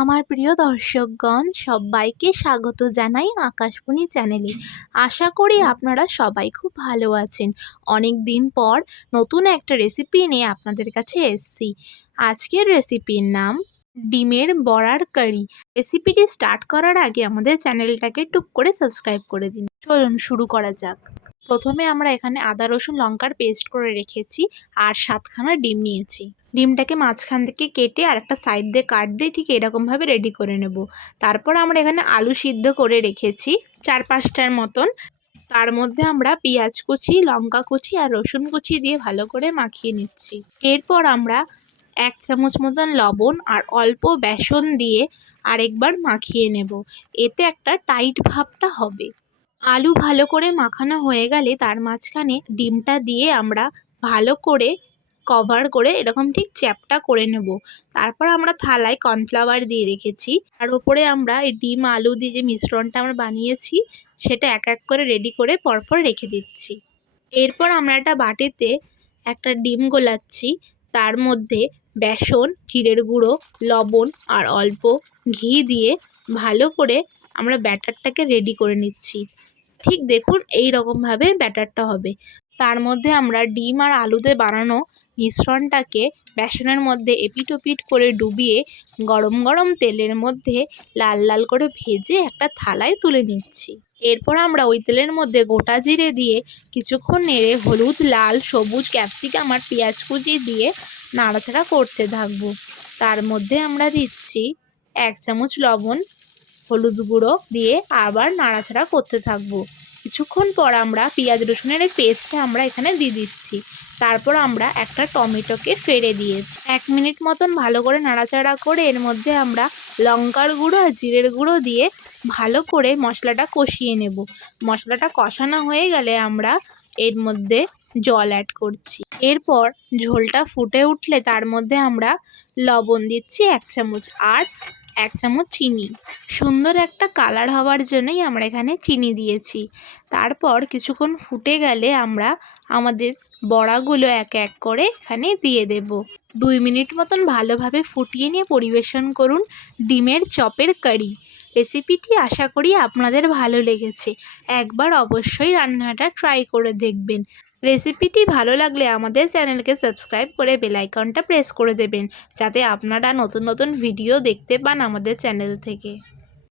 আমার প্রিয় দর্শকগণ সবাইকে স্বাগত জানাই আকাশবাণী চ্যানেলে। আশা করি আপনারা সবাই খুব ভালো আছেন। অনেক দিন পর নতুন একটা রেসিপি নিয়ে আপনাদের কাছে এসেছি। আজকের রেসিপির নাম ডিমের বড়ার কারি। রেসিপিটি স্টার্ট করার আগে আমাদের চ্যানেলটাকে টুক করে সাবস্ক্রাইব করে দিন। চলুন শুরু করা যাক। প্রথমে আমরা এখানে আদা রসুন লঙ্কার পেস্ট করে রেখেছি আর 7খানা ডিম নিয়েছি। ডিমটাকে মাঝখান থেকে কেটে আর একটা সাইড দিয়ে কাট দিয়ে ঠিক এরকমভাবে রেডি করে নেব। তারপর আমরা এখানে আলু সিদ্ধ করে রেখেছি 4-5টার মতন। তার মধ্যে আমরা পেঁয়াজ কুচি, লঙ্কা কুচি আর রসুন কুচি দিয়ে ভালো করে মাখিয়ে নিচ্ছি। এরপর আমরা 1 চামচ মতন লবণ আর অল্প বেসন দিয়ে আরেকবার মাখিয়ে নেব। এতে একটা টাইট ভাবটা হবে। আলু ভালো করে মাখানো হয়ে গেলে তার মাঝখানে ডিমটা দিয়ে আমরা ভালো করে কভার করে এরকম ঠিক চ্যাপটা করে নেব। তারপর আমরা থালায় কর্নফ্লাওয়ার দিয়ে রেখেছি আর ওপরে আমরা এই ডিম আলু দিয়ে যে মিশ্রণটা আমরা বানিয়েছি সেটা এক এক করে রেডি করে পরপর রেখে দিচ্ছি। এরপর আমরা একটা বাটিতে একটা ডিম গোলাচ্ছি, তার মধ্যে বেসন, জিরের গুঁড়ো, লবণ আর অল্প ঘি দিয়ে ভালো করে আমরা ব্যাটারটাকে রেডি করে নিচ্ছি। ঠিক দেখুন এই রকমভাবে ব্যাটারটা হবে। তার মধ্যে আমরা ডিম আর আলুতে বানানো মিশ্রণটাকে বেসনের মধ্যে এপিট ওপিট করে ডুবিয়ে গরম গরম তেলের মধ্যে লাল লাল করে ভেজে একটা থালায় তুলে নিচ্ছি। এরপর আমরা ওই তেলের মধ্যে গোটা জিরে দিয়ে কিছুক্ষণ নেড়ে হলুদ, লাল, সবুজ ক্যাপসিকাম আর পেঁয়াজ কুচি দিয়ে নাড়াচাড়া করতে থাকবো। তার মধ্যে আমরা দিচ্ছি 1 চামচ লবণ, হলুদ গুঁড়ো দিয়ে আবার নাড়াচাড়া করতে থাকবো। কিছুক্ষণ পর আমরা পেঁয়াজ রসুনের এই পেস্টটা আমরা এখানে দিয়ে দিচ্ছি। তারপর আমরা একটা টমেটোকে ফেলে দিয়েছি। 1 মিনিট মতন ভালো করে নাড়াচাড়া করে এর মধ্যে আমরা লঙ্কার গুঁড়ো আর জিরের গুঁড়ো দিয়ে ভালো করে মশলাটা কষিয়ে নেব। মশলাটা কষানো হয়ে গেলে আমরা এর মধ্যে জল অ্যাড করছি। এরপর ঝোলটা ফুটে উঠলে তার মধ্যে আমরা লবণ দিচ্ছি 1 চামচ আর 1 চামচ চিনি। সুন্দর একটা কালার হওয়ার জন্যই আমরা এখানে চিনি দিয়েছি। তারপর কিছুক্ষণ ফুটে গেলে আমরা আমাদের বড়াগুলো এক এক করে এখানে দিয়ে দেব। 2 মিনিট মতন ভালোভাবে ফুটিয়ে নিয়ে পরিবেশন করুন ডিমের চপের কারি। রেসিপিটি আশা করি আপনাদের ভালো লেগেছে। একবার অবশ্যই রান্নাটা ট্রাই করে দেখবেন। রেসিপিটি ভালো লাগলে আমাদের চ্যানেলকে সাবস্ক্রাইব করে বেল আইকনটা প্রেস করে দেবেন, যাতে আপনারা নতুন নতুন ভিডিও দেখতে পান আমাদের চ্যানেল থেকে।